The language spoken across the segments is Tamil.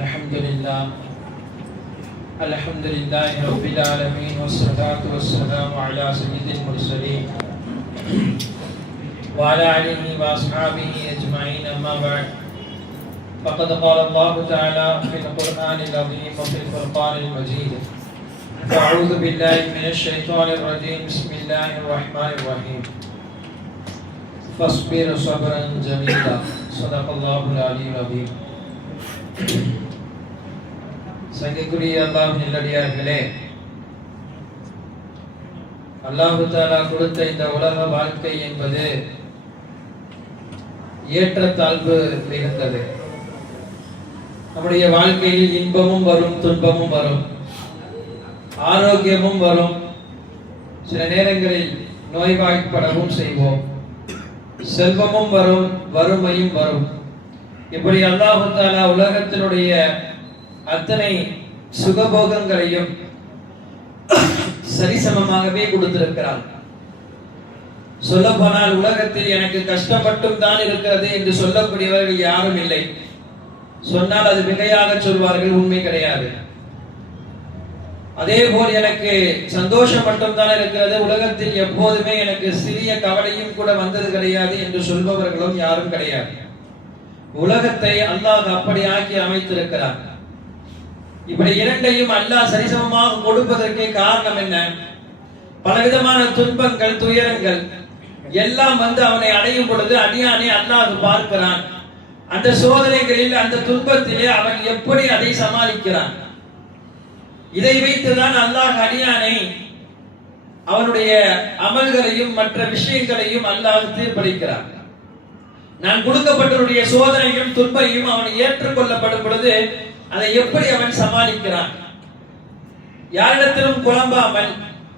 الحمد لله رب العالمين والصلاة والسلام على سيد المرسلين وعلى آله وأصحابه أجمعين أما بعد فقد قال الله تعالى في القرآن العظيم وفي الفرقان المجيد أعوذ بالله من الشيطان الرجيم بسم الله الرحمن الرحيم فاصبر صبرا جميلا صدق الله العلي العظيم. சங்கைக்குரிய அல்லாஹ் நல்லடியார்களே, அல்லாஹ் தஆலா கொடுத்த இந்த உலக வாழ்க்கை என்பது ஏற்றத்தாழ்வு மிகுந்தது. நம்முடைய வாழ்க்கையில் இன்பமும் வரும், துன்பமும் வரும், ஆரோக்கியமும் வரும், சில நேரங்களில் நோய்வாய்ப்படவும் செய்வோம், செல்வமும் வரும், வறுமையும் வரும். இப்படி அல்லாஹ் தஆலா உலகத்தினுடைய அத்தனை சுகபோகங்களையும் சரிசமமாகவே கொடுத்திருக்கிறார். சொல்ல போனால் உலகத்தில் எனக்கு கஷ்டம் மட்டும் தான் இருக்கிறது என்று சொல்லக்கூடியவர்கள் யாரும் இல்லை. சொன்னால் அது மிகையாக சொல்வார்கள், உண்மை கிடையாது. அதே போல் எனக்கு சந்தோஷம் மட்டும் தான் இருக்கிறது, உலகத்தில் எப்போதுமே எனக்கு சிறிய கவலையும் கூட வந்தது கிடையாது என்று சொல்பவர்களும் யாரும் கிடையாது. உலகத்தை அல்லாஹ் அப்படி ஆக்கி அமைத்திருக்கிறார். இப்படி இரண்டையும் அல்லாஹ் சரிசமமாக கொடுப்பதற்கு காரணம் என்ன? பலவிதமான துன்பங்கள், துயரங்கள் எல்லாம் அவனை அடையும் பொழுது அடியானே அல்லாஹ் பார்க்கிறான். அந்த சோதனைகளில், அந்த துன்பத்திலே அவன் எப்படி அதை சமாளிக்கிறான். இதை வைத்துதான் அல்லாஹ் அடியானை அவனுடைய அமல்களையும் மற்ற விஷயங்களையும் அல்லாஹ் தீர்ப்பளிக்கிறான். நான் கொடுக்கப்பட்டவருடைய சோதனையும் துன்பையும் அவனை ஏற்றுக்கொள்ளப்படும் பொழுது அதை எப்படி அவன் சமாளிக்கிறான். யாரிடத்திலும் குழம்பாமல்,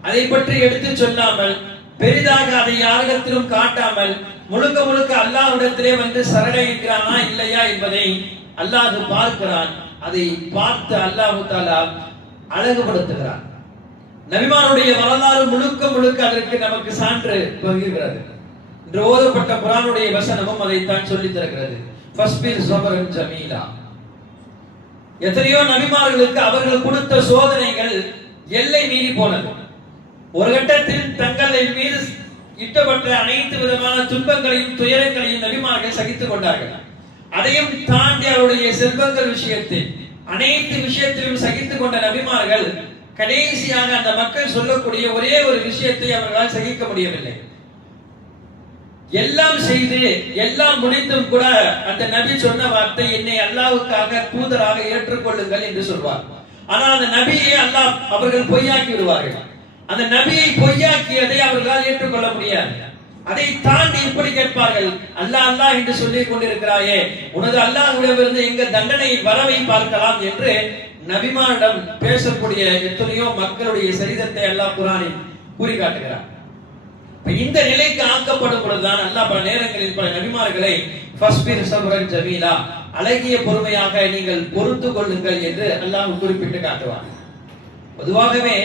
அதை பற்றி எடுத்து சொல்லாமல், பெரிதாக அதை யாரிடத்திலும் காட்டாமல் முழுக்க முழுக்க அல்லாஹ்விடத்திலே சரணடைகிறானா இல்லையா என்பதை அல்லாஹ் பார்க்கிறான். அதை பார்த்து அல்லாஹ் தஆலா அழகுபடுத்துகிறான். நபிமாருடைய வரலாறு முழுக்க முழுக்க அதற்கு நமக்கு சான்று பகிர்கிறது. இன்று ஓதப்பட்ட குர்ஆனுடைய வசனமும் அதைத்தான் சொல்லித் தருகிறது. ஃபஸ்பிர் ஸபரன் ஜமீலா. எத்தனையோ நபிமார்களுக்கு அவர்கள் கொடுத்த சோதனைகள் எல்லை மீறி போனது. ஒரு கட்டத்தில் தங்களை மீது இட்டப்பட்ட அனைத்து விதமான துன்பங்களையும் துயரங்களையும் நபிமார்கள் சகித்துக் கொண்டார்கள். அதையும் தாண்டி அவருடைய செல்வங்கள் விஷயத்தில் அனைத்து விஷயத்திலும் சகித்துக் கொண்ட நபிமார்கள் கடைசியாக அந்த மக்கள் சொல்லக்கூடிய ஒரே ஒரு விஷயத்தை அவர்களால் சகிக்க முடியவில்லை. எல்லாம் செய்து எல்லாம் முடிந்தும் கூட அந்த நபி சொன்ன வார்த்தை, என்னை அல்லாஹ்வுக்காக தூதராக ஏற்றுக்கொள்ளுங்கள் என்று சொல்வார். ஆனால் அந்த நபியை அல்லாஹ் அவர்கள் பொய்யாக்கி விடுவார்கள். அந்த நபியை பொய்யாக்கியதை அவர்களால் ஏற்றுக்கொள்ள முடியாது. அதை தாண்டி இப்படி கேட்பார்கள், அல்லாஹ் அல்லாஹ் என்று சொல்லிக் கொண்டிருக்கிறாயே, உனது அல்லாஹ்விடமிருந்து எங்க தண்டனை வரவை பார்க்கலாம் என்று நபிமாரிடம் பேசக்கூடிய எத்தனையோ மக்களுடைய சரிதத்தை அல்லாஹ் குர்ஆனில் கூறி காட்டுகிறார். இந்த நிலைக்கு ஆக்கப்படும் பொழுதுதான் அல்லாஹ் பல நேரங்களில் பல நபிமார்களை ஃபஸ்பிர் ஸபரன் ஜமீலா, அழகிய பொறுமையாக நீங்கள் பொறுத்து கொள்ளுங்கள் என்று அல்லாஹ் குறிப்பிட்டு காட்டுவார். பொதுவாகவே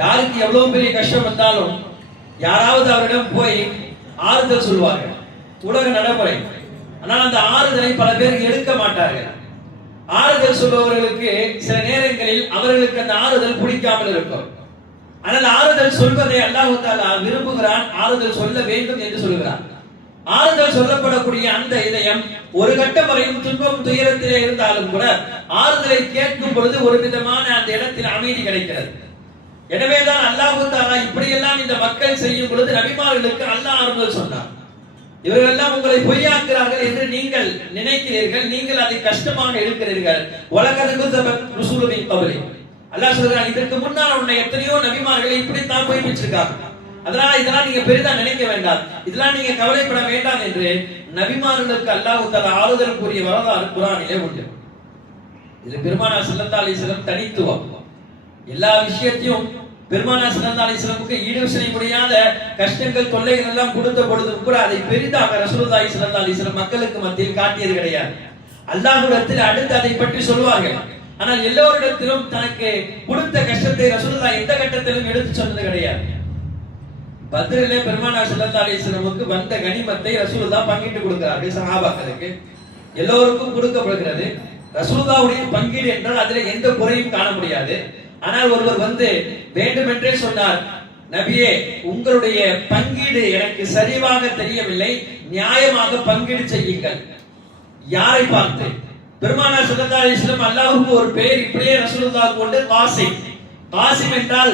யாருக்கு எவ்வளவு பெரிய கஷ்டம் வந்தாலும் யாராவது அவரிடம் போய் ஆறுதல் சொல்வார்கள், உலக நடைமுறை. ஆனால் அந்த ஆறுதலை பல பேர் எடுக்க மாட்டார்கள். ஆறுதல் சொல்பவர்களுக்கு சில நேரங்களில் அவர்களுக்கு அந்த ஆறுதல் பிடிக்காமல் இருக்கும். ஆனால் ஆறுதல் சொல்வதை அல்லாஹ் தஆலா விரும்புகிறான், ஆறுதல் சொல்ல வேண்டும் என்று சொல்கிறான். ஆறுதல் சொல்லப்படக்கூடிய அந்த இதயம் ஒரு கட்டம் வரையும் துன்பம் துயரத்திலே இருந்தாலும் கூட ஆறுதலை கேட்கும் பொழுது ஒரு விதமான அந்த இடத்தில் அமைதி கிடைக்கிறது. எனவேதான் அல்லாஹ் தஆலா இப்படியெல்லாம் இந்த மக்கள் செய்யும் பொழுது நபிமார்களுக்கு அல்லாஹ் ஆறுதல் சொன்னார். இவர்கள் எல்லாம் உங்களை பொய்யாக்குகிறார்கள் என்று நீங்கள் நினைக்கிறீர்கள், நீங்கள் அதை கஷ்டமாக எடுக்கிறீர்கள். வலகத் குஸபத் ருஸூலுன் மின் கப்லி. அல்லாஹ் சொல்றான், இதற்கு முன்னால் உன்னை எத்தனையோ நபிமார்களை இப்படித்தான் போய் வச்சிருக்காங்க. அதனால இதெல்லாம் நீங்க பெரிதா நினைக்க வேண்டாம், இதெல்லாம் நீங்க கவலைப்பட வேண்டாம் என்று நபிமார்களுக்கு அல்லாஹ் தஆலா ஆறுதல் கூறிய வரலாறு குர்ஆனிலே உண்டு. இது பெருமானார் ஸல்லல்லாஹு அலைஹி வஸல்லம் தனித்துவம். எல்லா விஷயத்தையும் பெருமானார் ஸல்லல்லாஹு அலைஹி வஸல்லமுக்கு ஈடு செய்ய முடியாத கஷ்டங்கள் தொல்லைகள் எல்லாம் கொடுத்த பொழுதும் கூட அதை பெரிதாக ரசூலுல்லாஹி ஸல்லல்லாஹு அலைஹி வஸல்லம் மக்களுக்கு மத்தியில் காட்டியது கிடையாது. அல்லாஹ்விடத்தில் அடுத்து அதை பற்றி சொல்வார்கள். ஆனால் எல்லோரிடத்திலும் தனக்கு கொடுத்த கஷ்டத்தை ரசூலுல்லாஹ் எந்த கட்டத்திலும் எடுத்து சொன்னது கிடையாது. பத்ரிலே பெருமானார் ஸல்லல்லாஹு அலைஹி வஸல்லமுக்கு வந்த கனிமத்தை ரசூலுல்லாஹ் பங்கிட்டு கொடுக்கிறார்கள் சஹாபாக்களுக்கு. எல்லோருக்கும் கொடுக்கப்படுகிறது. ரசூலுல்லாஹ்வுடைய பங்கீடு என்றால் அதுல எந்த குறையும் காண முடியாது. ஆனால் ஒருவர் வந்து வேண்டுமென்றே சொன்னார், நபியே உங்களுடைய பங்கீடு எனக்கு சரியாக தெரியவில்லை, நியாயமாக பங்கீடு செய்யுங்கள். யாரை பார்த்து? பெருமானார் ஸல்லல்லாஹு அலைஹி வஸல்லம் அல்லாஹ்வுக்கு ஒரு பெயர் இப்படியே ரசூலுல்லாஹ் கொண்டு காசிம். காசிம் என்றால்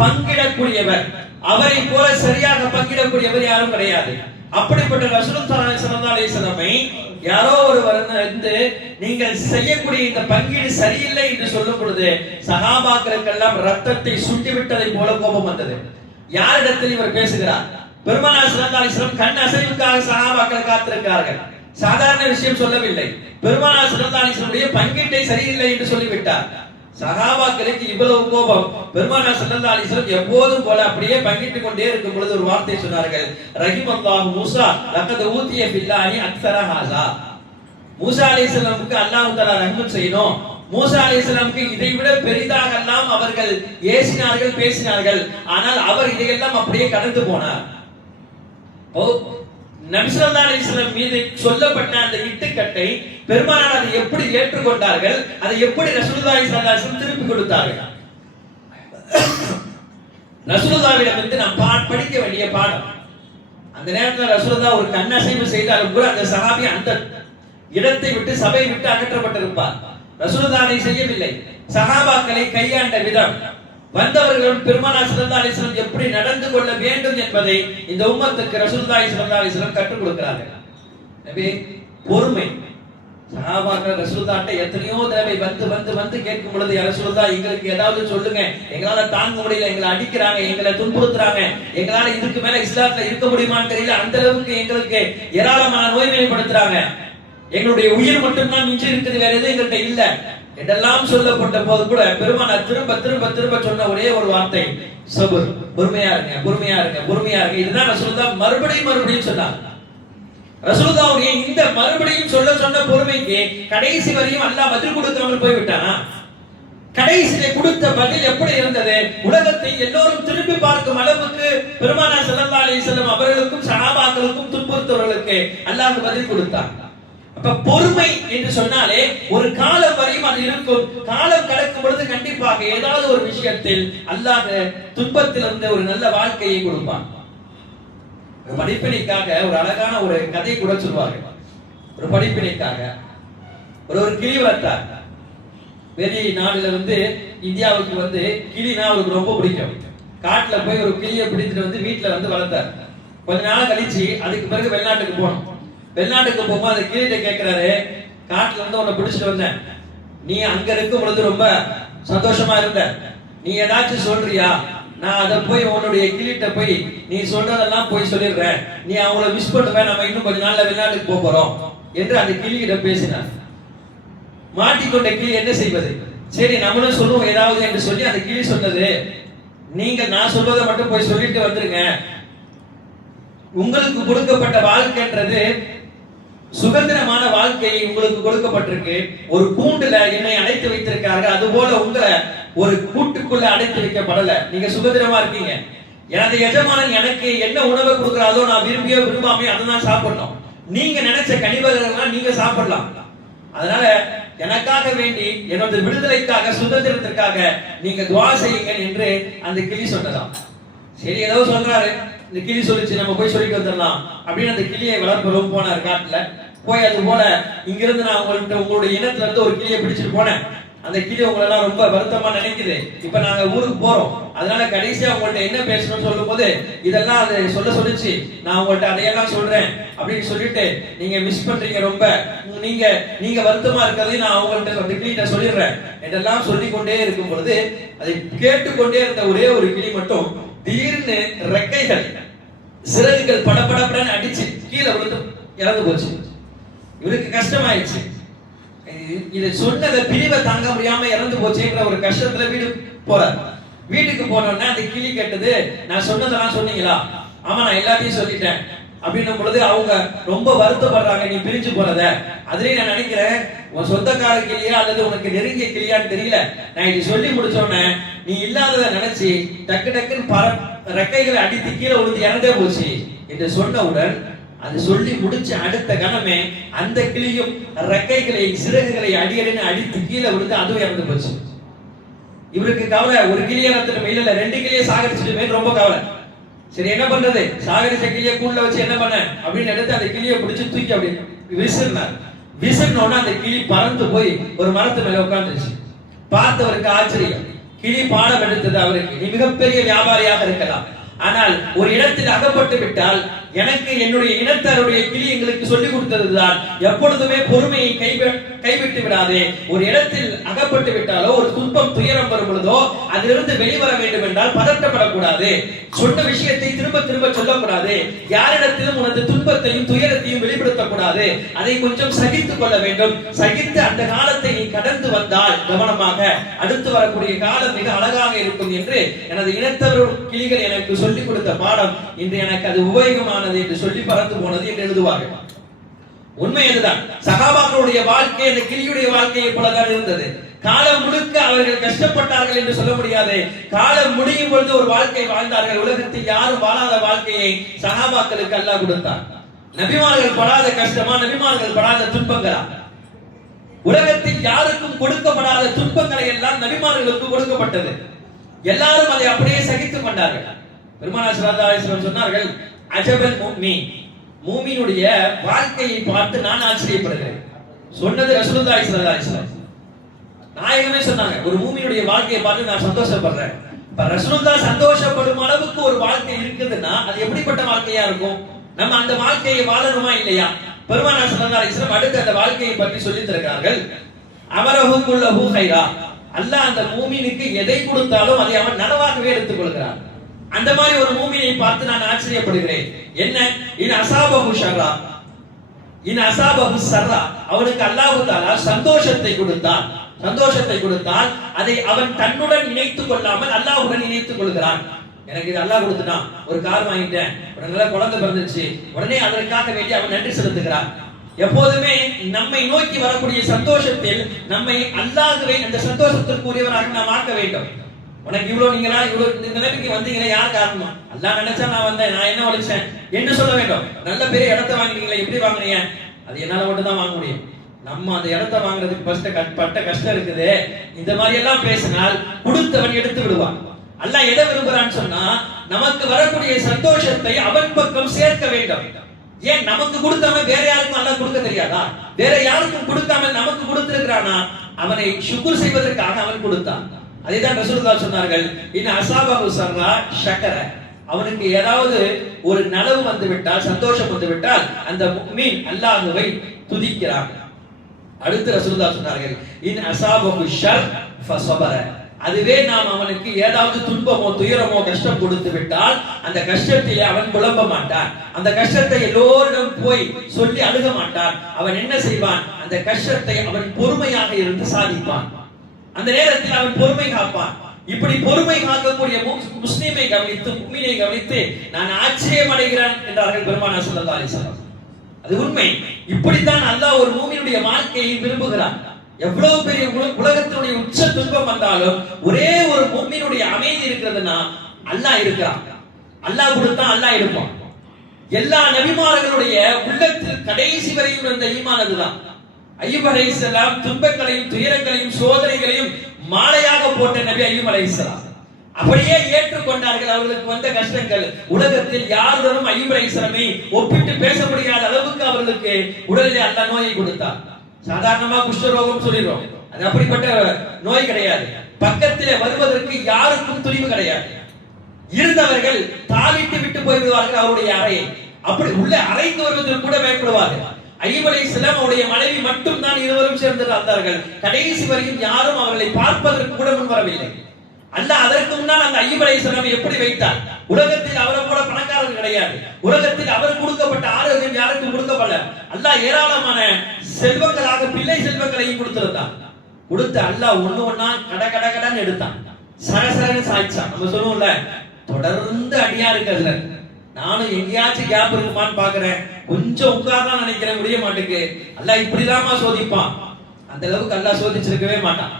பங்கிடக்கூடியவர். அவரை போல சரியாக பங்கிடக்கூடியவர் யாரும் கிடையாது. அப்படிப்பட்ட ரசூலுல்லாஹி ஸல்லல்லாஹு அலைஹி வஸல்லமை யாரோ ஒருவர் வந்து நீங்கள் செய்யக்கூடிய இந்த பங்கீடு சரியில்லை என்று சொல்லும் பொழுது சஹாபாக்களுக்கெல்லாம் ரத்தத்தை சுண்டி விட்டதை போல கோபம் வந்தது. யாரிடத்தில் இவர் பேசுகிறார்? பெருமானார் ஸல்லல்லாஹு அலைஹி வஸல்லம் கண் அசைவுக்காக சஹாபாக்கள் காத்திருக்கிறார்கள். சாதாரண விஷயம் சொல்லவில்லை. பெருமானார் ஸல்லல்லாஹு அலைஹி வஸல்லம் பங்கீட்டை சரியில்லை என்று சொல்லிவிட்டார். சஹாபாக்களுக்கு இவ்வளவு கோபம். பெருமானார் ஸல்லல்லாஹு அலைஹி வஸல்லம் எப்போதும் போல அப்படியே பங்கிட்டு கொண்டே இருக்கும் பொழுது ஒரு வார்த்தை சொன்னார்கள், ரஹிமல்லாஹு மூஸா லகத் ஊதிய பில்லாஹி அக்ஸர ஹாஸா. மூஸா அலைஹிஸ்ஸலாமுக்கு அல்லாஹ் தஆலா ரஹ்மத் செய்யணும். மூஸா அலைஹிஸ்ஸலாமுக்கு இதைவிட பெரிதாக எல்லாம் அவர்கள் ஏசினார்கள், பேசினார்கள். ஆனால் அவர் இதையெல்லாம் அப்படியே கடந்து போனார். நபி ஸல்லல்லாஹு அலைஹி வஸல்லம் மீது சொல்லப்பட்ட அந்த இட்டுக்கட்டை பெருமானார் அதை எப்படி ஏற்றுக்கொண்டார்கள், அதை எப்படி ரசூலுல்லாஹி ஸல்லல்லாஹு அலைஹி வஸல்லம் திருப்பி கொடுத்தார்கள்? ரசூலுல்லாஹ்விடம் இருந்து நாம் படிக்க வேண்டிய பாடம். அந்த நேரத்தில் ரசூலுல்லாஹ் ஒரு கண்ணசைவு செய்தாலும் கூட அந்த சஹாபி அந்த இடத்தை விட்டு சபை விட்டு அகற்றப்பட்டிருப்பார். ரசூலுல்லாஹ் அதை செய்யவில்லை. சஹாபாக்களை கையாண்ட விதம், வந்தவர்களும் பெருமானார் ஸல்லல்லாஹு அலைஹி வஸல்லம் எப்படி நடந்து கொள்ள வேண்டும் என்பதை இந்த உம்மத்துக்கு ரசூலுல்லாஹி ஸல்லல்லாஹு அலைஹி வஸல்லம் கற்றுக் கொடுக்கிறார்கள். நபி பொறுமை. சஹாபாக்கள் ரசூலுல்லாஹ்ட்ட எத்தனையோ தடவை வந்து கேட்கும் பொழுது, யா ரசூலுல்லாஹ் எங்களுக்கு ஏதாவது சொல்லுங்க, எங்களால தாங்க முடியல, எங்களை அடிக்கிறாங்க, எங்களை துன்புறுத்துறாங்க, எங்களால இதுக்கு மேல இஸ்லாத்துல இருக்க முடியுமான்னு தெரியல, அந்த அளவுக்கு எங்களுக்கு ஏராளமான நோய்மைப்படுத்துறாங்க, எங்களுடைய உயிர் மட்டும்தான் மிஞ்சி இருக்குது, வேற எதுவும் எங்கள்கிட்ட இல்ல என்றெல்லாம் சொல்லப்பட்ட போது கூட பெருமானார் திரும்ப சொன்ன ஒரே ஒரு வார்த்தை, சபுர், பொறுமையா இருங்க. இதுதான் ரசூலுல்லாஹ் மறுபடியும் சொன்னார். ரசூலுல்லாஹ்வுடைய இந்த மறுபடியும் சொன்ன பொறுமைக்கு கடைசி வரையும் அல்லாஹ் பதில் கொடுக்காமல் போய்விட்டானா? கடைசியிலே கொடுத்த பதில் எப்படி இருந்தது? உலகத்தை எல்லோரும் திரும்பி பார்க்கும் அளவுக்கு பெருமானார் ஸல்லல்லாஹு அலைஹி வஸல்லம் அவர்களுக்கும் சஹாபாக்களுக்கும் துன்புறுத்தவர்களுக்கு அல்லாஹ் பதில் கொடுத்தார். அப்ப பொறுமை என்று சொன்னாலே ஒரு காலம் வரையும் அது இருக்கும். காலம் கடக்கும் பொழுது கண்டிப்பாக ஏதாவது ஒரு விஷயத்தில் அல்லாஹ் துன்பத்திலிருந்து ஒரு நல்ல வாழ்க்கையை கொடுப்பான். ஒரு படிப்பினைக்காக ஒரு அழகான ஒரு கதை கூட சொல்வார்கள். ஒரு படிப்பினைக்காக ஒரு கிளி வளர்த்தார். வெளி நாடுல இந்தியாவுக்கு கிளினா அவருக்கு ரொம்ப பிடிக்கும். காட்டுல போய் ஒரு கிளியை பிடித்துட்டு வீட்டுல வளர்த்தார். கொஞ்ச நாள் கழிச்சு அதுக்கு பிறகு வெளிநாட்டுக்கு போனோம். வெளிநாட்டுக்கு போகும்போது அந்த கிளியிட்ட கேட்கிறாரு, காட்டுல உன்னை பிடிச்சிட்டு வந்தேன், நீ அங்க இருக்கும் பொழுது ரொம்ப சந்தோஷமா இருந்த, நீ ஏதாச்சும் சொல்றியா? நான் அதை போய் உன்னுடைய கிளிட்ட போய் நீ சொல்றதெல்லாம் போய் சொல்லிடுறேன், நீ அவங்கள மிஸ் பண்ணுவேன், நம்ம இன்னும் கொஞ்ச நாள்ல வெளிநாட்டுக்கு போறோம் என்று அந்த கிளியிடம் பேசினார். மாட்டிக்கொண்ட கிளி என்ன செய்வது? சரி நம்மளும் சொல்லுவோம் ஏதாவது என்று சொல்லி அந்த கிளி சொன்னது, நீங்க நான் சொல்வதை மட்டும் போய் சொல்லிட்டு வந்துருங்க, உங்களுக்கு கொடுக்கப்பட்ட வாழ்க்கைன்றது சுதந்திரமான வாழ்க்கை உங்களுக்கு கொடுக்கப்பட்டிருக்கு. ஒரு கூண்டுல என்னை அடைத்து வைத்திருக்காங்க, அது போல உங்களை ஒரு கூட்டுக்குள்ள அடைத்து வைக்கப்படல. நீங்க சுதந்திரமா இருக்கீங்க. எனது எஜமானன் எனக்கு என்ன உணவை கொடுக்கிறாரோ நான் விரும்பியோ விரும்பாமையோ அதை தான் சாப்பிடணும். நீங்க நினைச்ச கனிவர்கள்லாம் நீங்க சாப்பிடலாம். அதனால எனக்காக வேண்டி எனது விடுதலைக்காக சுதந்திரத்திற்காக நீங்க துஆ செய்யுங்க என்று அந்த கிளி சொன்னதாம். சரி ஏதோ சொல்றாரு, இந்த கிளி சொல்லிச்சு நம்ம போய் சொல்லிட்டு வந்துடலாம் அப்படின்னு அந்த கிளியை வளர்ப்பதும் போனார். காட்டுல போய் அது போல இங்கிருந்து நான் உங்களுடைய இனத்துல இருந்து ஒரு கிளியை பிடிச்சிட்டு போனேன். அந்த கிளி உங்களெல்லாம் ரொம்ப வருத்தமா நினைக்குது. இப்ப நாங்க ஊருக்கு போறோம், அதனால கடைசியா உங்கள்ட்ட என்ன பேசணும்னு சொல்லும் போது இதெல்லாம் அதை சொல்லிச்சு, நான் உங்கள்ட்ட அதையெல்லாம் சொல்றேன் அப்படின்னு சொல்லிட்டு நீங்க மிஸ் பண்றீங்க, ரொம்ப நீங்க வருத்தமா இருக்கிறதையும் நான் அவங்கள்ட்ட அந்த கிளிகிட்ட சொல்லிடுறேன் இதெல்லாம் சொல்லி கொண்டே இருக்கும் பொழுது அதை கேட்டுக்கொண்டே இருந்த ஒரே ஒரு கிளி மட்டும் திடீர்னு ரெக்கைகள் சிறகுகள் படபடன்னு அடிச்சு கீழே விழுந்து இறந்து போச்சு. இவருக்கு கஷ்டமாயிடுச்சு. இதை சொன்னதை பிரிவை தாங்க முடியாம இறந்து போச்சுன்ற ஒரு கஷ்டத்துல வீடு போறார். வீட்டுக்கு போனோம்னா அந்த கிளி கேட்டது, நான் சொன்னதெல்லாம் சொன்னீங்களா? ஆமா நான் எல்லாத்தையும் சொல்லிட்டேன் அப்படின்னும் பொழுது அவங்க ரொம்ப வருத்தப்படுறாங்க நீ பிரிஞ்சு போறத. அதுலயும் நான் நினைக்கிறேன் உன் சொந்தக்கார கிளியா அல்லது உனக்கு நெருங்கிய கிளியான்னு தெரியல, நான் இது சொல்லி முடிச்சோன்னே நீ இல்லாததை நினைச்சு டக்குன்னு ரெக்கைகளை அடித்து கீழே விழுந்து இறந்தே போச்சு என்று சொன்னவுடன் அது சொல்லி முடிச்ச அடுத்த கணமே அந்த கிளியும் ரெக்கைகளை சிறகுகளை அடியடின்னு அடித்து கீழே விழுந்து அதுவும் இறந்து போச்சு. இவருக்கு கவலை, ஒரு கிளியை இறந்துட்டு இல்ல 2 கிளியை சாகடிச்சுட்டுமே ரொம்ப கவலை. சரி என்ன பண்றது, சாகடிச்ச கிளியை கூண்டுல வச்சு என்ன பண்ண அப்படின்னு எடுத்து அந்த கிளியை பிடிச்சு தூக்கி அப்படி விசிறினார். விசிறினோட அந்த கிளி பறந்து போய் ஒரு மரத்து மேல உட்கார்ந்துச்சு. பார்த்தவருக்கு ஆச்சரியம். கிளி பாடம் எடுத்தது அவருக்கு. நீ மிகப்பெரிய வியாபாரியாக இருக்கலாம், ஆனால் ஒரு இடத்தில் அகப்பட்டு விட்டால், எனக்கு என்னுடைய இனத்தாருடைய கிளி எங்களுக்கு சொல்லிக் கொடுத்ததுதான் எப்பொழுதுமே பொறுமையை கைவிட்டு விடாதே. ஒரு இடத்தில் அகப்பட்டு விட்டாலோ, ஒரு துன்பம் துயரம் வரும் பொழுதோ அதிலிருந்து வெளிவர வேண்டும் என்றால் பதட்டப்படக்கூடாது. சொன்ன விஷயத்தை திரும்ப திரும்ப சொல்லக்கூடாது. யாரிடத்திலும் உனது துன்பத்தையும் துயரத்தையும் வெளிப்படுத்தக்கூடாது. அதை கொஞ்சம் சகித்துக் கொள்ள வேண்டும். சகித்து அந்த காலத்தை நீ கடந்து வந்தால் கவனமாக அடுத்து வரக்கூடிய காலம் மிக அழகாக இருக்கும் என்று எனது இனத்தவர் கிளிகள் எனக்கு சொல்லிக் கொடுத்த பாடம் இன்று எனக்கு அது உபயோகமானது என்று சொல்லி பறந்து போனது என்று எழுதுவார்கள். உண்மை அதுதான். சகாபாக்களுடைய வாழ்க்கை அந்த கிளியுடைய வாழ்க்கையை போலதான் இருந்தது. காலம் முழுக்க அவர்கள் கஷ்டப்பட்டார்கள் என்று சொல்ல முடியாது. காலம் முடியும் பொழுது ஒரு வாழ்க்கை வாழ்ந்தார்கள். உலகத்தில் யாரும் வாழாத வாழ்க்கையை சகாபாக்களுக்கு அல்லாஹ் கொடுத்தார். நபிமார்கள் படாத கஷ்டமா, நபிமார்கள் படாத துன்பங்களா? உலகத்தில் யாருக்கும் கொடுக்கப்படாத துன்பங்களை எல்லாம் நபிமார்களுக்கு கொடுக்கப்பட்டது. எல்லாரும் அதை அப்படியே சகித்துக் கொண்டார்கள். பெருமானார் ஸல்லல்லாஹு அலைஹி வஸல்லம் சொன்னார்கள், அஜபல் முஃமின், மூமினுடைய வாழ்க்கையை பார்த்து நான் ஆச்சரியப்படுகிறேன். சொன்னது ரசூலுல்லாஹி ஸல்லல்லாஹு அலைஹி வஸல்லம். நாயகமே சொன்னாங்க, ஒரு மூமினுடைய வாழ்க்கையை பார்த்து நான் சந்தோஷப்படுறேன். இப்ப ரசூலுல்லாஹ் சந்தோஷப்படும் அளவுக்கு ஒரு வாழ்க்கை இருக்குதுன்னா அது எப்படிப்பட்ட வாழ்க்கையா இருக்கும்? நம்ம அந்த வாழ்க்கையை வாழணுமா இல்லையா? பெருமானார் ஸல்லல்லாஹு அலைஹி வஸல்லம் அடுத்து அந்த வாழ்க்கையை பற்றி சொல்லித் தருகிறார்கள். அமரஹு குல்லஹு கைரா, அல்லாஹ் அந்த மூமினுக்கு எதை கொடுத்தாலும் அதை அவன் நனவாகவே எடுத்துக் கொள்கிறான். அந்த மாதிரி ஒரு மூமினை பார்த்து நான் ஆச்சரியப்படுகிறேன். என்ன, இன் அஸாபஹு ஷர்ரா இன் அஸாபஹு ஸர்ரா, அவனுக்கு அல்லாஹ் தஆலா சந்தோஷத்தை கொடுத்தால் அதை அவன் தன்னுடன் இணைத்துக் கொள்ளாமல் அல்லாஹ்வுடன் இணைத்துக் கொள்கிறான். எனக்கு இது அல்லாஹ் கொடுத்துட்டான், ஒரு கார் வாங்கிட்டேன், ஒரு நல்ல குழந்தை பிறந்துச்சு, உடனே அதற்காக வேண்டி அவன் நன்றி செலுத்துகிறான். எப்போதுமே நம்மை நோக்கி வரக்கூடிய சந்தோஷத்தில் நம்மை அல்லாஹ்வை அந்த சந்தோஷத்திற்குரியவராக நாம் ஆக்க வேண்டும். உனக்கு இவ்வளவு நீங்களா இவ்வளவு இந்த நிலைமைக்கு வந்தீங்களே யார் காரணம்? அல்லாஹ் நினைச்சா நான் வந்தேன், நான் என்ன உழைச்சேன் என்று சொல்ல வேண்டும். நல்ல பெரிய இடத்தை வாங்கினீங்களே, எப்படி வாங்குறீங்க? அது என்னால மட்டும் தான் வாங்க முடியும். நம்ம அந்த இடத்தை வாங்குறதுக்கு பட்ட கஷ்டம் இருக்குது. இந்த மாதிரி எல்லாம் பேசினால் கொடுத்தவன் எடுத்து விடுவான். அல்லாஹ் எதை விரும்புறான்னு சொன்னா, நமக்கு வரக்கூடிய சந்தோஷத்தை அவன் பக்கம் சேர்க்க வேண்டும். ஏன் நமக்கு கொடுத்தவன் வேற யாருக்கும் அல்லாஹ் கொடுக்க தெரியாதா? வேற யாருக்கும் கொடுக்காம நமக்கு கொடுத்திருக்கிறானா, அவனை ஷுக்ர் செய்வதற்காக அவன் கொடுத்தான். அதைதான் ரசூலுல்லாஹ் சொன்னார்கள், இன் அஸாபஹு ஸர்ரா ஷக்கர, அவனுக்கு ஏதாவது ஒரு நலவு வந்து விட்டால், சந்தோஷம் வந்து விட்டால் அந்த முஃமின் அல்லாஹ்வை துதிக்கிறான். அடுத்து ரசூலுல்லாஹ் சொன்னார்கள், இன் அஸாபஹு ஷர் ஃபஸபர, அதுவே நாம் அவனுக்கு ஏதாவது துன்பமோ துயரமோ கஷ்டம் கொடுத்து விட்டால் அந்த கஷ்டத்திலே அவன் புலம்ப மாட்டான். அந்த கஷ்டத்தை எல்லோரிடம் போய் சொல்லி அழுக மாட்டான். அவன் என்ன செய்வான்? அந்த கஷ்டத்தை அவன் பொறுமையாக இருந்து சாதிப்பான். அந்த நேரத்தில் அவன் பொறுமை காப்பான். இப்படி பொறுமை காக்கக்கூடிய முஸ்லிமை கவனித்து, முஃமினை கவனித்து நான் ஆச்சரியம் அடைகிறேன் என்றார்கள் பெருமானார் ஸல்லல்லாஹு அலைஹி வஸல்லம். அது உண்மை. இப்படித்தான் அல்லாஹ் ஒரு மூமினுடைய வாழ்க்கையை விரும்புகிறான். எவ்வளவு பெரிய உலகத்தினுடைய உச்ச துன்பம் வந்தாலும் ஒரே ஒரு முஃமினுடைய அமைதி இருக்கிறதுனா அல்லாஹ் இருக்கிறான். அல்லாஹ் கொடுத்தா அல்லாஹ் இருப்பான். எல்லா நபிமார்களுடைய உள்ளத்தில் கடைசி வரையும் இருந்த ஈமான் அதுதான். அய்யூப் அலைஹிஸ்ஸலாம் துன்பங்களையும் துயரங்களையும் சோதனைகளையும் மாலையாக போட்ட நபி அய்யூப் அலைஹிஸ்ஸலாம். அப்படியே ஏற்றுக்கொண்டார்கள் அவர்களுக்கு வந்த கஷ்டங்கள். உலகத்தில் யாருடனும் அய்யூப் அலைஹிஸ்ஸலாமை ஒப்பிட்டு பேச முடியாத அளவுக்கு அவர்களுக்கு உடலிலே அல்லாஹ் நோயை கொடுத்தார். சாதாரணமா குஷ்டரோகம் சொல்லிடுறோம், அது அப்படிப்பட்ட நோய் கிடையாது. பக்கத்திலே வருவதற்கு யாருக்கும் துணிவு கிடையாது. இருந்தவர்கள் தாளிட்டு விட்டு போய்விடுவார்கள் அவருடைய அறையை. அப்படி உள்ள அறைக்கு வருவதற்கு கூட பயப்படுவார்கள். அய்யூப் அலைஹிஸ்ஸலாம் அவருடைய மனைவி மட்டும் தான் இருவரும் சேர்ந்து வந்தார்கள். கடைசி வரையும் யாரும் அவர்களை பார்ப்பதற்கு கூட முன் வரவில்லை. அல்லாஹ் அதற்கு முன்னால் அந்த அய்யூப் அலைஹிஸ்ஸலாம் எப்படி வைத்தார்? உலகத்தில் அவரை போல பணக்காரர்கள் கிடையாது. உலகத்தில் அவர் கொடுக்கப்பட்ட ஆரோக்கியம் யாருக்கும் கொடுக்கப்படல. அல்லாஹ் ஏராளமான செல்வங்களாக பிள்ளை செல்வங்களையும் கொடுத்திருந்தான். கொடுத்து அல்லாஹ் ஒண்ணு ஒண்ணா கடன்னு எடுத்தான். சரசரன்னு சாய்ச்சான். நம்ம சொல்லுவோம்ல, தொடர்ந்து அடியா இருக்கிறதுல நானும் எங்கேயாச்சும் கேப் இருக்குமான்னு பாக்குறேன், கொஞ்சம் உட்கார்தான் நினைக்கிறேன், முடிய மாட்டேங்குது. அல்லாஹ் இப்படிதாமா சோதிப்பான். அந்த அளவுக்கு அல்லாஹ் சோதிச்சிருக்கவே மாட்டான்.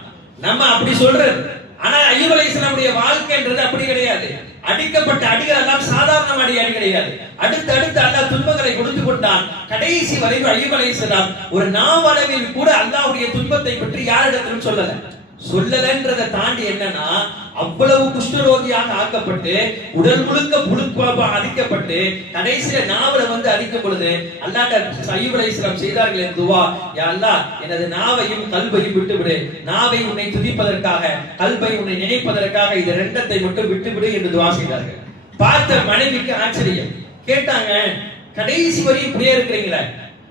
நம்ம அப்படி சொல்றது. ஆனா அய்யூப் அலைஹிஸ்ஸலாமுடைய வாழ்க்கைன்றது அப்படி கிடையாது. அடிக்கப்பட்ட அடிகள் எல்லாம் சாதாரண அடி கிடையாது. அடுத்து அடுத்து அல்லாஹ் துன்பங்களை கொடுத்து கொண்டான். கடைசி வரை அய்யூப் அலைஹிஸ்ஸலாம் ஒரு நாவளவில் கூட அல்லாஹ்வுடைய துன்பத்தை பற்றி யாரிடத்திலும் சொல்லலன்றதை தாண்டி என்னன்னா, அவ்வளவு குஷ்டரோகியாக ஆக்கப்பட்டு உடல் முழுக்க புழுப்பாக அடிக்கப்பட்டு கடைசியில நாவலை வந்து அடிக்கும் பொழுது அல்லாஹ் அய்யூப் அலைஹிஸ்ஸலாம் செய்தார்கள் துவா, யா அல்லாஹ் எனது நாவையும் கல்பையும் விட்டுவிடு, நாவை உன்னை துதிப்பதற்காக கல்பை உன்னை நினைப்பதற்காக இது ரெண்டத்தை மட்டும் விட்டுவிடு என்று துவா செய்தார்கள். பார்த்த மனைவிக்கு ஆச்சரியம். கேட்டாங்க, கடைசி வரை இப்படியே இருக்கிறீங்களா?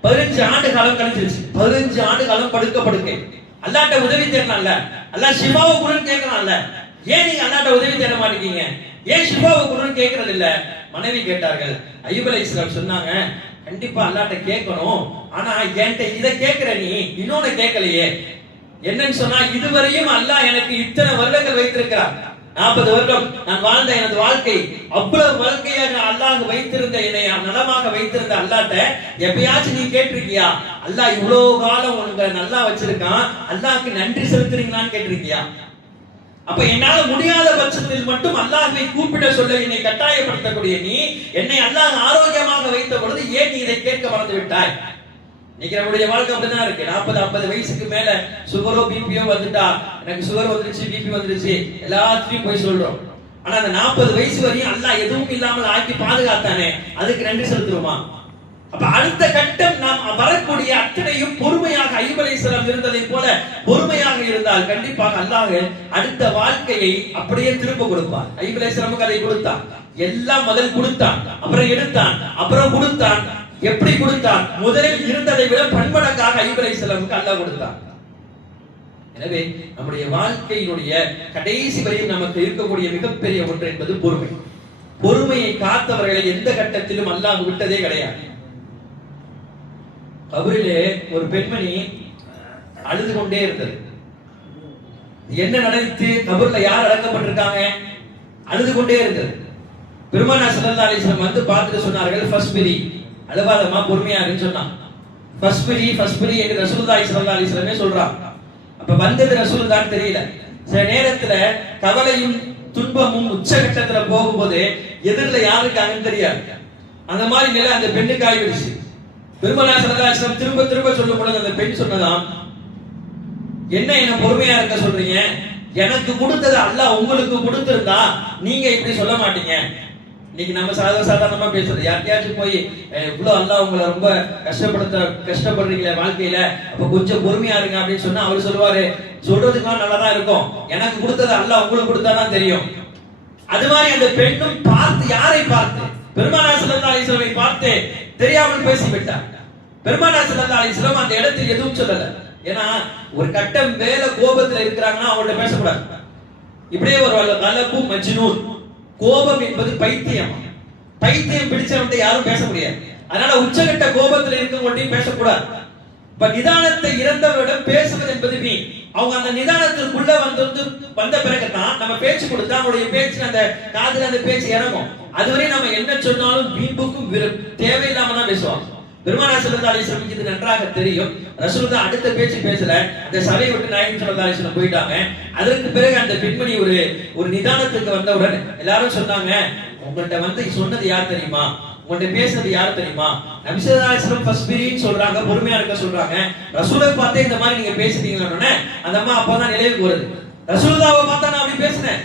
15 ஆண்டு காலம் கழிச்சிருச்சு. 15 ஆண்டு காலம் படுக்கை. அல்லாஹ்ட்ட உதவி தேடலாம்ல, அல்லாஹ் ஷிஃபாவை கொடுன்னு கேட்கலாம்ல, ஏன் நீங்க அல்லாஹ்ட்ட உதவி தேட மாட்டீங்க? ஏன் ஷிஃபாவை கொடுன்னு கேட்கறது இல்ல? மனைவி கேட்டார்கள். அய்யூப் அலைஹிஸ்ஸலாம் சொன்னாங்க, கண்டிப்பா அல்லாஹ்ட்ட கேட்கணும், ஆனா என்கிட்ட இதை கேட்கிற நீ இன்னொன்னு கேட்கலையே. என்னன்னு சொன்னா, இதுவரையும் அல்லாஹ் எனக்கு இத்தனை வருடங்கள் வைத்திருக்கிறார். 40 வருடம் நான் வாழ்ந்த எனது வாழ்க்கை அவ்வளவு வாழ்க்கையாக அல்லாஹ் வைத்திருந்த என்னை நலமாக வைத்திருந்த அல்லாஹ்ட்ட எப்பயாச்சும் நீ கேட்டிருக்கியா, அல்லாஹ் இவ்வளவு காலம் உங்களை நல்லா வச்சிருக்கான், அல்லாஹ்க்கு நன்றி செலுத்துறீங்களான்னு கேட்டிருக்கியா? அப்ப என்னால முடியாத பட்சத்தில் மட்டும் அல்லாஹ்வை கூப்பிட சொல்ல என்னை கட்டாயப்படுத்தக்கூடிய நீ என்னை அல்லாஹ் ஆரோக்கியமாக வைத்த பொழுது ஏன் நீ இதை கேட்க மறந்து விட்டாய்? இன்னைக்கு நம்மளுடைய வாழ்க்கை அப்படிதான் இருக்கு. 40-50 வயசுக்கு மேல சுகரோ பிபியோ வந்துட்டா, எனக்கு சுகர் வந்துருச்சு பிபி வந்துருச்சு எல்லாத்தையும் போய் சொல்றோம். ஆனா அந்த 40 வயசு வரையும் அல்லாஹ் எதுவும் இல்லாமல் ஆக்கி பாதுகாத்தானே, அதுக்கு நன்றி செலுத்துறோமா? அப்ப அடுத்த கட்டம் நாம் வரக்கூடிய அத்தனையும் பொறுமையாக அய்யூப் அலைஹிஸ்ஸலாம் இருந்ததை போல பொறுமையாக இருந்தால் கண்டிப்பாக அல்லாஹ் அடுத்த வாழ்க்கையை அப்படியே திரும்ப கொடுப்பார். அய்யூப் அலைஹிஸ்ஸலாமுக்கு அதை கொடுத்தான். எல்லாம் முதல் கொடுத்தான், அப்புறம் எடுத்தான், அப்புறம் கொடுத்தான். எப்படி கொடுத்தான்? முதலில் இருந்ததை விட பன்மடங்காக அய்யூப் அலைஹிஸ்ஸலாமுக்கு அல்லாஹ் கொடுத்தான். எனவே நம்முடைய வாழ்க்கையினுடைய கடைசி வரையும் நமக்கு இருக்கக்கூடிய மிகப்பெரிய ஒன்று என்பது பொறுமை. பொறுமையை காத்தவர்களை எந்த கட்டத்திலும் அல்லாஹ் விட்டதே கிடையாது. கபரிலே ஒரு பெண்மணி அழுது கொண்டே இருந்தது. என்ன நடந்துச்சு? கபர்ல யார் அடக்கப்பட்டிருக்காங்க? அழுது கொண்டே இருந்தது. பெருமானார் ஸல்லல்லாஹு அலைஹி வஸல்லம் வந்து பார்த்துட்டு சொன்னார்கள், ஃபஸ்பிரி, அழுவாதமா பொறுமையா இருன்னு சொன்னான். ஃபஸ்பிரி என்று ரசூலுல்லாஹி ஸல்லல்லாஹு அலைஹி வஸல்லம் சொல்றாங்க. அப்ப வந்தது ரசூலுல்லாஹ்னு தெரியல. சில நேரத்துல கவலையும் துன்பமும் உச்சகட்டத்துல போகும்போது எதிரில யாரு இருக்காங்கன்னு தெரியாது. அந்த மாதிரி நிலை அந்த பெண்ணுக்கு ஆயிடுச்சு. பெருமானார் ஸல்லல்லாஹு அலைஹி வஸல்லம் திரும்ப திரும்ப சொல்லும் பொழுது அந்த பெண் சொன்னதாம், என்ன பொறுமையா இருக்க சொல்றீங்க? எனக்கு கொடுத்தது அல்லாஹ் உங்களுக்கு கொடுத்திருந்தா நீங்க இப்படி சொல்ல மாட்டீங்க. இன்னைக்கு நம்ம சாதாரணமா பேசுறது, யார்கிட்டயாச்சும் போய் இவ்வளவு அல்லாஹ் உங்களை ரொம்ப கஷ்டப்படுறீங்களே வாழ்க்கையில, அப்ப கொஞ்சம் பொறுமையா இருங்க அப்படின்னு சொன்னா அவர் சொல்லுவாரு, சொல்றதுக்குலாம் நல்லாதான் இருக்கும், எனக்கு கொடுத்தது அல்லாஹ் உங்களுக்கு கொடுத்தாதான் தெரியும். அது மாதிரி அந்த பெண்ணும் பார்த்து, யாரை பார்த்து? பெருமானார் ஸல்லல்லாஹு அலைஹி வஸல்லம் பார்த்து தெரியாமல் பேசிவிட்டார். பெருமானார் ஸல்லல்லாஹு அலைஹி வஸல்லம் அந்த இடத்தில் எதுவும் சொல்லல. ஏன்னா ஒரு கட்டம் மேல கோபத்துல இருக்கிறாங்கன்னா அவங்கள்ட்ட பேசக்கூடாது. இப்படியே ஒரு கலப்பு மஜ்னூன், கோபம் என்பது பைத்தியம். பைத்தியம் பிடிச்சவன்ட்ட யாரும் பேச முடியாது. அதனால உச்சகட்ட கோபத்துல இருக்கவங்கள்ட்டையும் பேசக்கூடாது. இப்ப நிதானத்தை இறந்தவரிடம் பேசுவது என்பது மீன். அவங்க அந்த நிதானத்திற்குள்ள வந்த பிறகுதான் நம்ம பேச்சு கொடுத்தா அவங்களுடைய பேச்சு அந்த காதுல அந்த பேச்சு இறங்கும். அதுவரை நம்ம என்ன சொன்னாலும் வீம்புக்கும் தேவையில்லாம தான் பேசுவாங்க. பெருமானார் ஸல்லல்லாஹு அலைஹி வஸல்லம் இது நன்றாக தெரியும். ரசூலுல்லாஹ் அடுத்த பேச்சு பேசல, அந்த சபையை விட்டு நாயகம் ஸல்லல்லாஹு அலைஹி வஸல்லம் போயிட்டாங்க. அதற்கு பிறகு அந்த பெண்மணி ஒரு நிதானத்துக்கு வந்தவுடன் எல்லாரும் சொன்னாங்க, உங்கள்ட்ட வந்து சொன்னது யார் தெரியுமா? உங்கள்ட்ட பேசுறது யார் தெரியுமா? நபி ஸல்லல்லாஹு அலைஹி வஸல்லம் ஃபஸ்பிரின்னு சொல்றாங்க, பொறுமையா இருக்க சொல்றாங்க. ரசூலை பார்த்தே இந்த மாதிரி நீங்க பேசுறீங்கன்னு அந்த அம்மா அப்பதான் நிலைவுக்கு வருது. ரசூலுல்லாஹ்வை பார்த்தா நான் அப்படி பேசினேன்,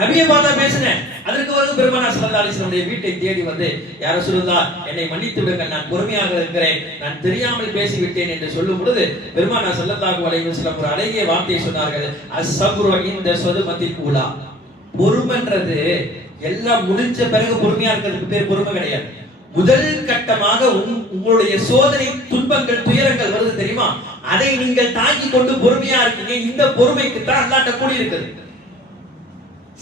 நபியை பார்த்தா பேசினேன். அதற்கு பிறகு பெருமானார் ஸல்லல்லாஹு அலைஹி வஸல்லம் வீட்டை தேடி வந்து, யா ரசூலுல்லாஹ் என்னை மன்னித்து விடுங்கள், நான் பொறுமையாக இருக்கிறேன், நான் தெரியாமல் பேசிவிட்டேன் என்று சொல்லும் பொழுது பெருமானார் ஸல்லல்லாஹு அலைஹி வஸல்லம் ஒரு அழகிய வார்த்தையை சொன்னார்கள், அஸ்ஸப்ரு இந்த ஸதுமத்தில் ஊலா. பொறுமைன்றது எல்லாம் முடிஞ்ச பிறகு பொறுமையா இருக்கிறதுக்கு பேர் பொறுமை கிடையாது. முதல் கட்டமாக உங்களுடைய சோதனை, துன்பங்கள், துயரங்கள் வருது தெரியுமா, அதை நீங்கள் தாங்கி கொண்டு பொறுமையா இருக்கீங்க. இந்த பொறுமைக்கு தான் அல்லாஹ்ட்ட கூலி இருக்குது.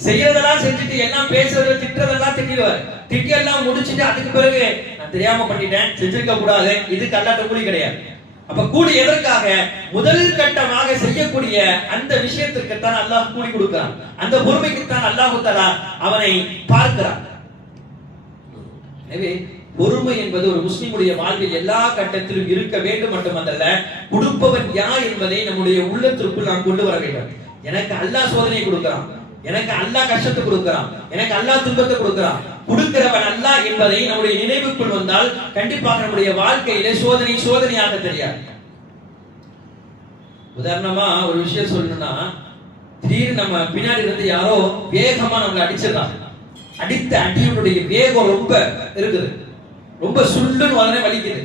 செய்யறதெல்லாம் செஞ்சுட்டு எல்லாம் பேசுறது திட்டுறதெல்லாம் திட்டிடுவார். திட்டி எல்லாம் முடிச்சுட்டு அதுக்கு பிறகு நான் தெரியாம பண்ணிட்டேன், செஞ்சிருக்க கூடாது, இதுக்கு அல்லாஹ்ட்ட கூலி கிடையாது. அப்ப கூலி எதற்காக? முதல் கட்டமாக செய்யக்கூடிய அந்த விஷயத்திற்கு தான் அல்லாஹ் கூலி கொடுக்கிறான். அந்த பொறுமைக்கு தான் அல்லாஹ் தஆலா அவனை பார்க்கிறான். எனவே பொறுமை என்பது ஒரு முஸ்லிமுடைய வாழ்வில் எல்லா கட்டத்திலும் இருக்க வேண்டும் மட்டுமல்ல, கொடுப்பவன் யார் என்பதை நம்முடைய உள்ளத்திற்குள் நாம் கொண்டு வர வேண்டும். எனக்கு அல்லாஹ் சோதனை கொடுக்கிறான், எனக்கு அல்லாஹ் கஷ்டத்தை கொடுக்கிறான், எனக்கு அல்லாஹ் துன்பத்தை கொடுக்கிறான். கொடுக்கிறவன் அல்லாஹ் என்பதை நம்முடைய நினைவுக்குள் வந்தால் கண்டிப்பாக நம்முடைய வாழ்க்கையிலே சோதனையாக தெரியாது. உதாரணமா ஒரு விஷயம் சொல்லணும்னா, திடீர்னு நம்ம பின்னாடி இருந்து யாரோ வேகமா நம்மளை அடிச்சிடறாங்க. அடித்த அடியுடைய வேகம் ரொம்ப இருக்குது, ரொம்ப சுள்ளுன்னு உடனே வலிக்குது.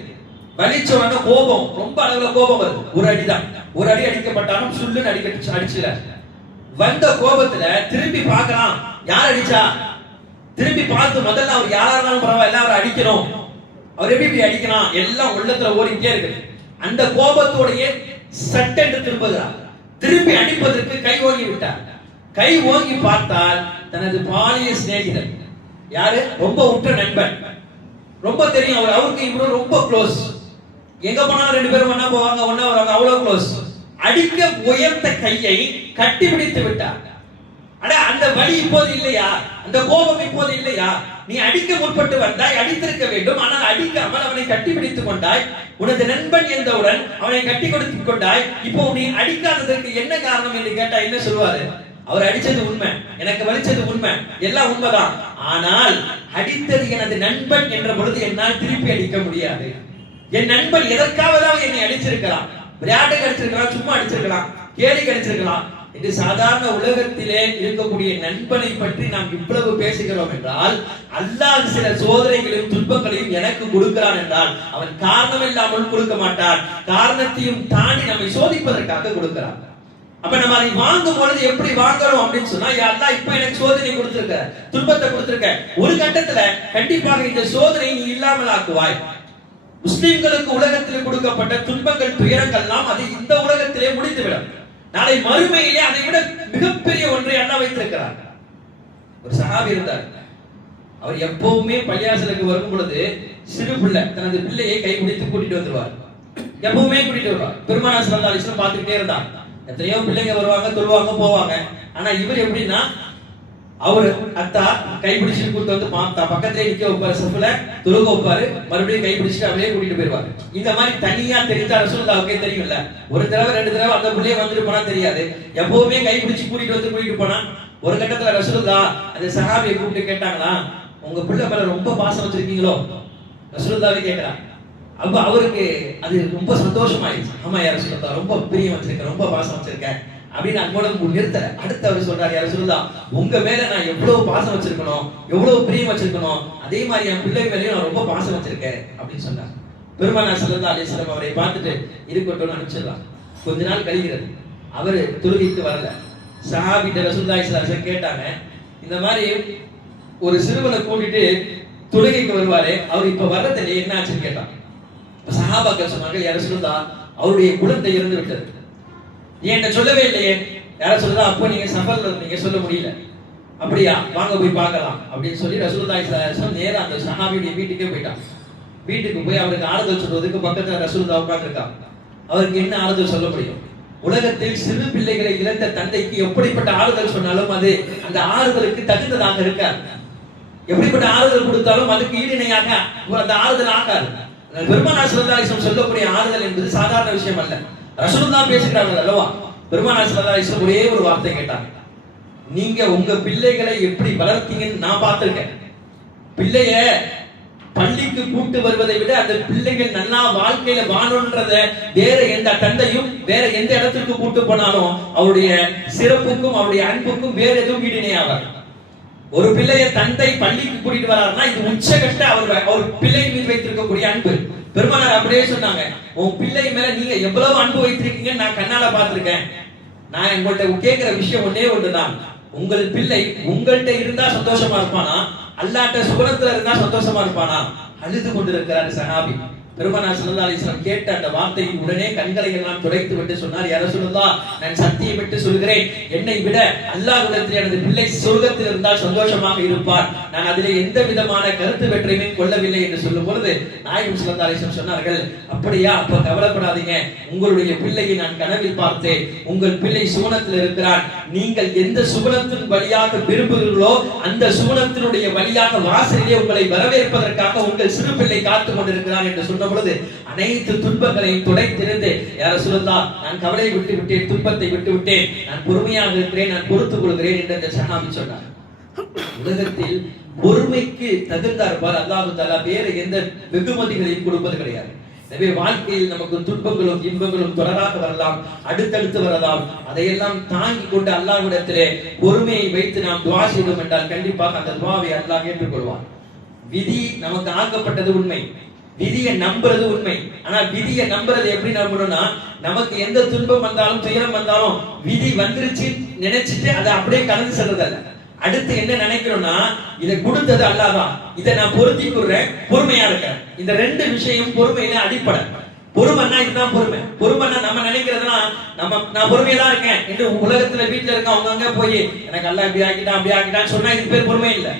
வலிச்ச உடனே கோபம், ரொம்ப அளவுல கோபம் வருது. ஒரு அடிதான், ஒரு அடி அடிக்கப்பட்டாலும் சுள்ளுன்னு அடிச்சிட வந்த கோபத்துல திரும்பி பார்க்கலாம், யார் அடிச்சா திரும்பி பார்த்து முதல்ல அவர் யாரா இருந்தாலும் பரவாயில்ல அவர் அடிக்கணும், அவர் எப்படி அடிக்கணும் எல்லாம் உள்ளத்துல ஓடிட்டே இருக்கு. அந்த கோபத்தோடைய சட்டென்று திரும்புகிறார். திரும்பி அடிப்பதற்கு கை ஓங்கி விட்டார். கை ஓங்கி பார்த்தால் தனது பாலிய சிநேகிதர், யாரு, ரொம்ப உற்ற நண்பன், ரொம்ப தெரியும் அவருக்கு இவரும் ரொம்ப க்ளோஸ். எங்க போனாலும் ரெண்டு பேரும் ஒண்ணா போவாங்க, ஒண்ணா வருவாங்க, அவ்வளவு க்ளோஸ். அடிக்க உயர்த்த கையை கட்டி பிடித்து விட்டார். அட அந்த வலி இப்போது இல்லையா, அந்த கோபம் இப்போது இல்லையா? நீ அடிக்க முற்பட்டு வந்தாய், அடித்திருக்க வேண்டும். ஆனால் அடிக்காமல் அவனை கட்டி பிடித்துக் கொண்டாய். உனது நண்பன் என்றவுடன் அவனை கட்டி கொடுத்து கொண்டாய். இப்போ நீ அடிக்காததற்கு என்ன காரணம் என்று கேட்டா என்ன சொல்வாரு? அவர் அடிச்சது உண்மை, எனக்கு வலிச்சது உண்மை, எல்லாம் உண்மைதான். ஆனால் அடித்தது எனது நண்பன் என்ற பொழுது என்னால் திருப்பி அடிக்க முடியாது. என் நண்பன் எதற்காவது என்னை அடிச்சிருக்கலாம், விளையாட்டுக்கு அடிச்சிருக்கலாம், சும்மா அடிச்சிருக்கலாம், கேலிக்கு அடிச்சிருக்கலாம். இது சாதாரண உலகத்திலே இருக்கக்கூடிய நண்பனை பற்றி நாம் இவ்வளவு பேசுகிறோம் என்றால், அல்லாஹ் சில சோதனைகளையும் துன்பங்களையும் எனக்கு கொடுக்கிறான் என்றால் அவன் காரணம் இல்லாமல் கொடுக்க மாட்டான், காரணத்தையும் தாண்டி நம்மை சோதிப்பதற்காக கொடுக்கிறான். அப்ப நம்ம அதை வாங்கும் பொழுது எப்படி வாங்குறோம் அப்படின்னு சொன்னா, அல்லாஹ் இப்ப எனக்கு சோதனை கொடுத்திருக்க, துன்பத்தை கொடுத்திருக்க, ஒரு கட்டத்துல கண்டிப்பாக இந்த சோதனை நீ இல்லாமல் ஆக்குவாய். முஸ்லிம்களுக்கு உலகத்தில் கொடுக்கப்பட்ட துன்பங்கள் துயரங்கள்லாம் அது இந்த உலகத்திலே முடிந்துவிடும். நாளை மறுமையிலே அதை விட மிகப்பெரிய ஒன்றை அல்லாஹ் வைத்திருக்கிறார். ஒரு சஹாபி இருந்தார். அவர் எப்பவுமே பள்ளியாசலுக்கு வரும் பொழுது சிறு பிள்ளை தனது பிள்ளையை கைப்பிடித்து கூட்டிட்டு வந்துருவார். எப்பவுமே கூட்டிட்டு வருவார். பெருமானார் ஸல்லல்லாஹு அலைஹி வஸல்லம் பார்த்துக்கிட்டே இருந்தார். எத்தனையோ பிள்ளைங்க வருவாங்க, தொழுவாங்க, போவாங்க. ஆனா இவர் எப்படின்னா, அவரு அத்தா கைப்பிடிச்சு கூட்டு வந்து பக்கத்திலே நிக்க வைப்பாரு, சஃப்ல தொழுக வைப்பாரு, மறுபடியும் கைப்பிடிச்சு அப்படியே கூட்டிட்டு போயிருவாரு. இந்த மாதிரி தனியா தெரிஞ்சா ரசூலுல்லாஹ்வுக்கே தெரியும்ல. ஒரு தடவை ரெண்டு தடவை அந்த பிள்ளைய வந்துட்டு போனா தெரியாது, எப்பவுமே கைப்பிடிச்சு கூட்டிட்டு போனா. ஒரு கட்டத்துல ரசூலுல்லாஹ் அந்த சஹாபியை கூப்பிட்டு கேட்டாங்களா, உங்க பிள்ளை மேல ரொம்ப பாசம் வச்சிருக்கீங்களோ? ரசூலுல்லாஹ்வே கேட்கிறாங்க. அப்ப அவருக்கு அது ரொம்ப சந்தோஷமாயிடுச்சு. ஆமா யார ரசூலுல்லாஹ், ரொம்ப பிரியம் வச்சிருக்கேன், ரொம்ப பாசம் வச்சிருக்கேன் அப்படின்னு அங்கோட நிறுத்தல. அடுத்து அவர் சொல்றாரு, யார ரசூலுல்லாஹ், உங்க மேல நான் எவ்வளவு பாசம் வச்சிருக்கணும், எவ்வளவு பிரியம் வச்சிருக்கணும், அதே மாதிரி என் பிள்ளை மேலயும் நான் ரொம்ப பாசம் வச்சிருக்கேன் அப்படின்னு சொன்னார். பெருமானார் ஸல்லல்லாஹு அலைஹி வஸல்லம் அவரை பார்த்துட்டு இருக்கட்டும்னு அனுப்பிச்சிடலாம். கொஞ்ச நாள் கழிகிறது, அவரு தொழுகைக்கு வரல. சஹாபிட்ட ரசூலுல்லாஹி ஸல்லல்லாஹு அலைஹி வஸல்லம் கேட்டாங்க, இந்த மாதிரி ஒரு சிறுவனை கூட்டிட்டு தொழுகைக்கு வருவாரே, அவர் இப்ப வர்றதில்லை, என்ன ஆச்சுன்னு கேட்டாங்க. சஹாபாக்கள் சொன்னார்கள், யார ரசூலுல்லாஹ், அவருடைய குழந்தை இறந்து விட்டது, ஏன் சொல்லவே இல்லையே. யார சொல்லுதா, அப்போ நீங்க சஃபர்ல இருந்தீங்க, சொல்ல முடியல. அப்படியா, வாங்க போய் பார்க்கலாம் அப்படின்னு சொல்லி ரசூலுல்லாஹி ஸல்லல்லாஹு அலைஹி வஸல்லம் நேரா அந்த சஹாபியுடைய வீட்டுக்கே போயிட்டாங்க. வீட்டுக்கு போய் அவருக்கு ஆறுதல் சொல்றதுக்கு பக்கத்துல ரசூலுல்லாஹ் உட்கார்ந்திருக்காங்க. அவருக்கு என்ன ஆறுதல் சொல்ல முடியும்? உலகத்தில் சிறு பிள்ளைகளை இழந்த தந்தைக்கு எப்படிப்பட்ட ஆறுதல் சொன்னாலும் அது அந்த ஆறுதலுக்கு தகுந்ததாக இருக்காது. எப்படிப்பட்ட ஆறுதல் கொடுத்தாலும் அதுக்கு ஈடிணையாக அந்த ஆறுதல் ஆகாது. பெருமானார் ஸல்லல்லாஹு அலைஹி வஸல்லம் சொல்லக்கூடிய ஆறுதல் என்பது சாதாரண விஷயம் அல்ல. ரசூலுல்லாஹ் பேசுகிறார்கள் அல்லவா, பெருமானார் ஸல்லல்லாஹு அலைஹி வஸல்லம் ஒரே ஒரு வார்த்தை கேட்டாங்க, நீங்க உங்க பிள்ளைகளை எப்படி வளர்த்தீங்கன்னு நான் பார்த்திருக்கேன். பிள்ளைய பள்ளிக்கு கூட்டு வருவதை விட அந்த பிள்ளைகள் நல்லா வாழ்க்கையில வாழணுன்றத வேற எந்த தந்தையும் வேற எந்த இடத்துக்கு கூட்டு போனாலும் அவருடைய சிறப்புக்கும் அவருடைய அன்புக்கும் வேற எதுவும் ஈடிணையாவார். ஒரு பிள்ளைய தந்தை பள்ளிக்கு கூட்டிட்டு வராருன்னா இது உச்சகட்ட அவர் பிள்ளை மீது வைத்திருக்கக்கூடிய அன்பு. பெருமானார் அப்படியே சொன்னாங்க, உன் பிள்ளை மேல நீங்க எவ்வளவு அன்பு வைத்திருக்கீங்கன்னு நான் கண்ணால பார்த்திருக்கேன். நான் உங்கள்ட்ட கேட்கிற விஷயம் ஒன்னே ஒன்றுதான், உங்கள் பிள்ளை உங்கள்கிட்ட இருந்தா சந்தோஷமா இருப்பானா, அல்லாஹ்ட்ட சுபனத்துல இருந்தா சந்தோஷமா இருப்பானா? அழுது கொண்டிருக்கிறார் சஹாபி. பெருமானார் ஸல்லல்லாஹு அலைஹி வஸல்லம் கேட்ட அந்த வார்த்தையை உடனே கண்களை எல்லாம் துடைத்து விட்டு சொன்னார், யா ரசூலுல்லாஹ், நான் சத்தியமிட்டு சொல்கிறேன், என்னை விட அல்லாஹ்விடத்தில் எனது பிள்ளை சொர்க்கத்தில் இருந்தால் சந்தோஷமாக இருப்பார், நான் அதிலே எந்த விதமான கருத்து வெற்றையுமே கொள்ளவில்லை என்று சொல்லும் பொழுது நாயகம் ஸல்லல்லாஹு அலைஹி வஸல்லம் சொன்னார்கள், அப்படியா, அப்ப கவலைப்படாதீங்க, உங்களுடைய பிள்ளையை நான் கனவில் பார்த்தேன், உங்கள் பிள்ளை சுவனத்தில் இருக்கிறான், நீங்கள் எந்த சுவனத்தின் வழியாக விரும்புகிறீர்களோ அந்த சுவனத்தினுடைய வழியாக வாசலிலே உங்களை வரவேற்பதற்காக உங்கள் சிறு பிள்ளை காத்துக் கொண்டிருக்கிறான் என்று சொன்ன பொழுது அனைத்து துன்பங்களையும் துடைத்திருந்து யா ரசூலுல்லாஹ் நான் கவலையை விட்டு விட்டேன், துன்பத்தை விட்டு விட்டேன், நான் பொறுமையாக இருக்கிறேன், நான் பொறுத்துக் கொள்கிறேன் என்று அந்த சஹாபி சொன்னார். உலகத்தில் பொறுமைக்கு தகுந்தார் அல்லாஹ் தஆலா வேற எந்த வெகுமதிகளையும் கொடுப்பது கிடையாது. எனவே வாழ்க்கையில் நமக்கு துன்பங்களும் இன்பங்களும் தொடராக வரலாம், அடுத்தடுத்து வரலாம். அதையெல்லாம் தாங்கி கொண்டு அல்லாஹ்விடத்திலே பொறுமையை வைத்து நாம் துஆ செய்தோம் என்றால் கண்டிப்பாக அந்த துஆவை அல்லாஹ் ஏற்றுக்கொள்வார். விதி நமக்கு ஆக்கப்பட்டது உண்மை, விதியை நம்புறது உண்மை. ஆனா விதியை நம்புறது எப்படி நம்பணும்னா, நமக்கு எந்த துன்பம் வந்தாலும் துயரம் வந்தாலும் விதி வந்துருச்சு நினைச்சிட்டு அதை அப்படியே கடந்து செல்றதல்ல. அடுத்து என்ன நினைக்கிறோம்னா, இதை கொடுத்தது அல்லாஹ் தான், இதை நான் பொருத்திக் கொள்றேன், பொறுமையா இருக்கேன். இந்த ரெண்டு விஷயம் பொறுமையில அடிப்படை. பொறுமைன்னா இதுதான் பொறுமை. பொறுமைன்னா நம்ம நினைக்கிறதுனா நான் பொறுமையா தான் இருக்கேன் என்று உலகத்துல வீட்டுல இருக்க அவங்க அங்க போய் எனக்கு அல்லாஹ் இப்படி ஆக்கிட்டான் அப்படி ஆக்கிட்டான்னு சொன்னா இது பேர் பொறுமை இல்லை.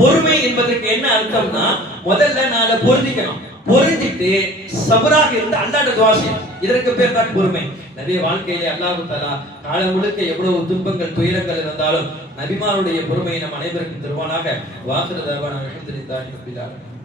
பொறுமை என்பதற்கு என்ன அர்த்தம்னா, முதல்ல நான் அதை பொருந்திக்கணும், பொருந்திட்டு சபராக இருந்து அல்லாஹ்விட துஆ செய்யணும். இதற்கு பேர் தான் பொறுமை. நபிய வாழ்க்கையிலே அல்லாஹ் தஆலா காலம் முழுக்க எவ்வளவு துன்பங்கள் துயரங்கள் இருந்தாலும் நபிமாருடைய பொறுமையை நம் அனைவருக்கும் தருவானாக. வாஹிரு தஅவானா அல்ஹம்துலில்லாஹி ரப்பில் ஆலமீன்.